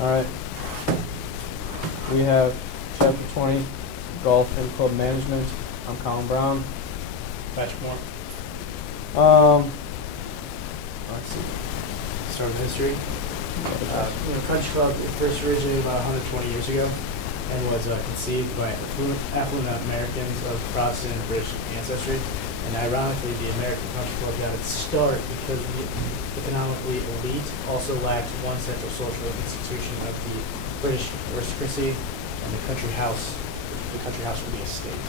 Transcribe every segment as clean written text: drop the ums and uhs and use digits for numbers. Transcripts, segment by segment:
Alright. We have Chapter 20, Golf and Club Management. I'm Colin Brown. Patrick Moore. Let's see. Start with history. Country Club first originated about 120 years ago and was conceived by affluent Americans of Protestant and British ancestry. And ironically, the American Country Club got its start because the economically elite also lacked one central social institution of the British aristocracy and the country house for the estate.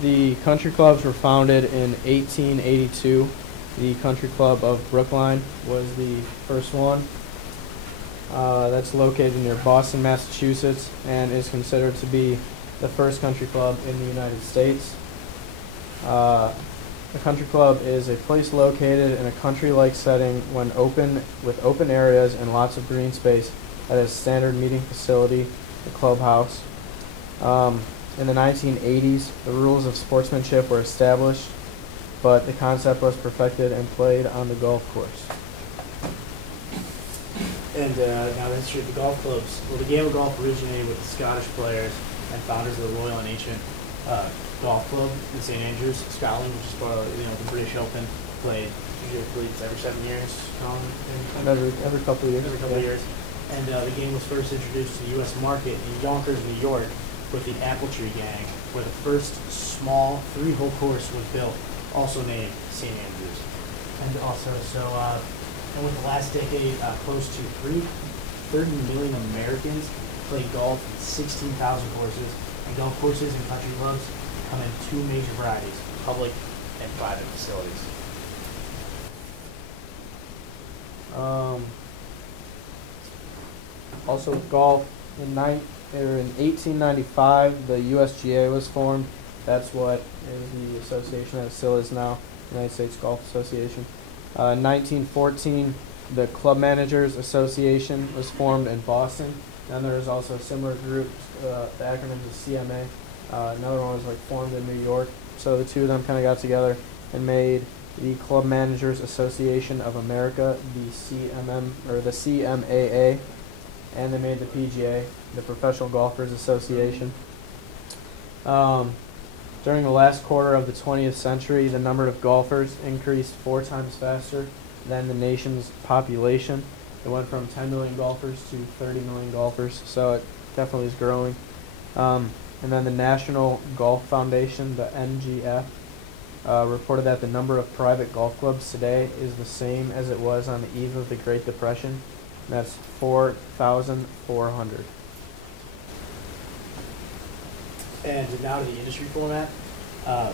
The country clubs were founded in 1882. The Country Club of Brookline was the first one. That's located near Boston, Massachusetts, and is considered to be the first country club in the United States. A country club is a place located in a country-like setting when with open areas and lots of green space that has standard meeting facility, the clubhouse. In the 1980s, the rules of sportsmanship were established, but the concept was perfected and played on the golf course. And now the history of the golf clubs. Well, the game of golf originated with the Scottish players and founders of the Royal and Ancient Golf Club in St Andrews, Scotland, which is part of the British Open. Played usually every 7 years. Every couple of years. Every couple of years. And the game was first introduced to the U.S. market in Yonkers, New York, with the Apple Tree Gang, where the first small 3-hole course was built, also named St Andrews. And also, and with the last decade, close to 30 million Americans play golf in 16,000 courses, and golf courses and country clubs come in two major varieties, public and private facilities. Also, golf in 1895, the USGA was formed. That's what is the association that it still is now, United States Golf Association. 1914, the Club Managers Association was formed in Boston. Then there was also a similar group, the acronym is CMA. Another one was formed in New York. So the two of them kind of got together and made the Club Managers Association of America, the CMAA, and they made the PGA, the Professional Golfers Association. During the last quarter of the 20th century, the number of golfers increased 4 times faster than the nation's population. It went from 10 million golfers to 30 million golfers, so it definitely is growing. And then the National Golf Foundation, the NGF, reported that the number of private golf clubs today is the same as it was on the eve of the Great Depression. And that's 4,400. And now to the industry format. The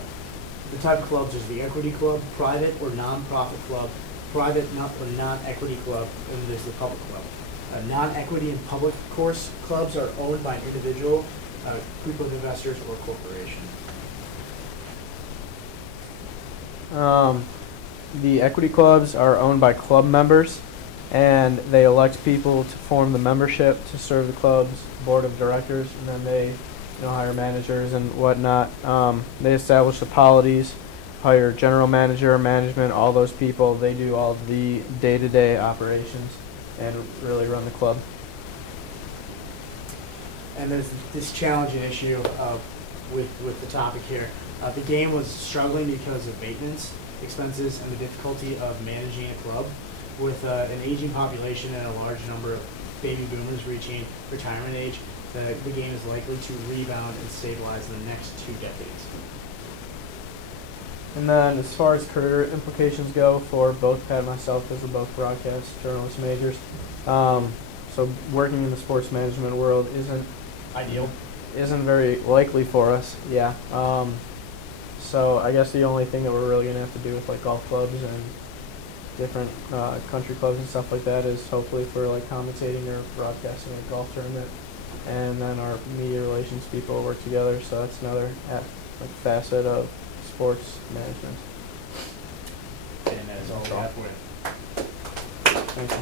type of clubs is the equity club, private or non-profit club, private or non-equity club, and there's the public club. Non-equity and public course clubs are owned by an individual, group of investors, or corporation. The equity clubs are owned by club members, and they elect people to form the membership to serve the club's board of directors, and then they hire managers and whatnot. They establish the policies, hire general manager, management, all those people. They do all the day-to-day operations and really run the club. And there's this challenging issue with the topic here. The game was struggling because of maintenance expenses and the difficulty of managing a club. With an aging population and a large number of baby boomers reaching retirement age, the game is likely to rebound and stabilize in the next 2 decades. And then as far as career implications go for both Pat and myself, because we're both broadcast journalist majors, so working in the sports management world isn't very likely for us. Yeah. So I guess the only thing that we're really going to have to do with golf clubs and different country clubs and stuff like that is hopefully for commentating or broadcasting a golf tournament, and then our media relations people work together. So that's another facet of sports management. And that's all we have for you. Thank you.